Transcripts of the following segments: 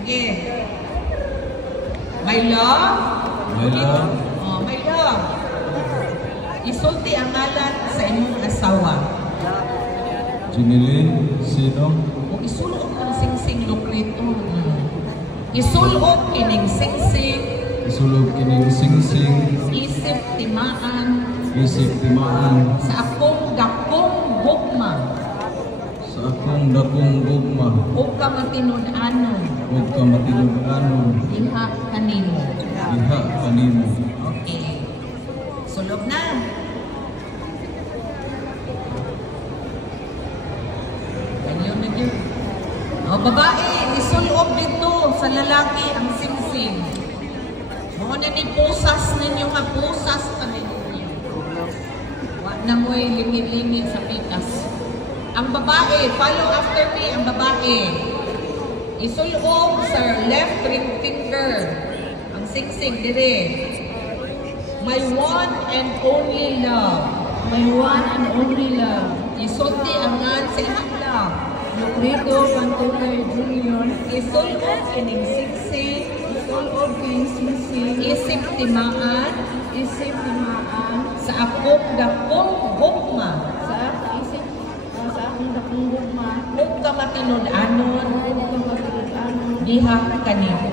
Sige. My love. My love. Oh, my love. Isulti ang ngalan sa imong asawa. Jinilin, sino? O isulog ang singsing lukrito. Isulog kining singsing. Isulog kining singsing. Isip timaan. Isip timaan. Sa akong dakong gugma. Sa akong dakong gugma. Huwag ka matinud-anon. Huwag ka matinud-anon. Diha kanimo. Diha kanimo. Okay. Sulog na. Ganyan na yun. O, babae, isulog dito sa lalaki ang singsing. Mga na ni pusas ninyo nga, pusas pa ninyo. Wa na mo'y lingit-lingit sa pitas. Ang babae, follow after me, ang babae. Isulog sa left ring finger. Ang singsing, dire. My one and only love. My one and only love. Isulti ang ngan sa ihang love. Lucrito Pantulay Jr. Isulog kining singsing. Isulog kining singsing. Isip timaan. Isip timaan. Sa akong dakong gugma. Sa akong dakong gugma. Huwag ka matinud-anon. Huwag ka matinud-anon. Diha kanimo.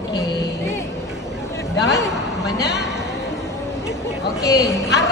Okay. Done? Mana? Okay.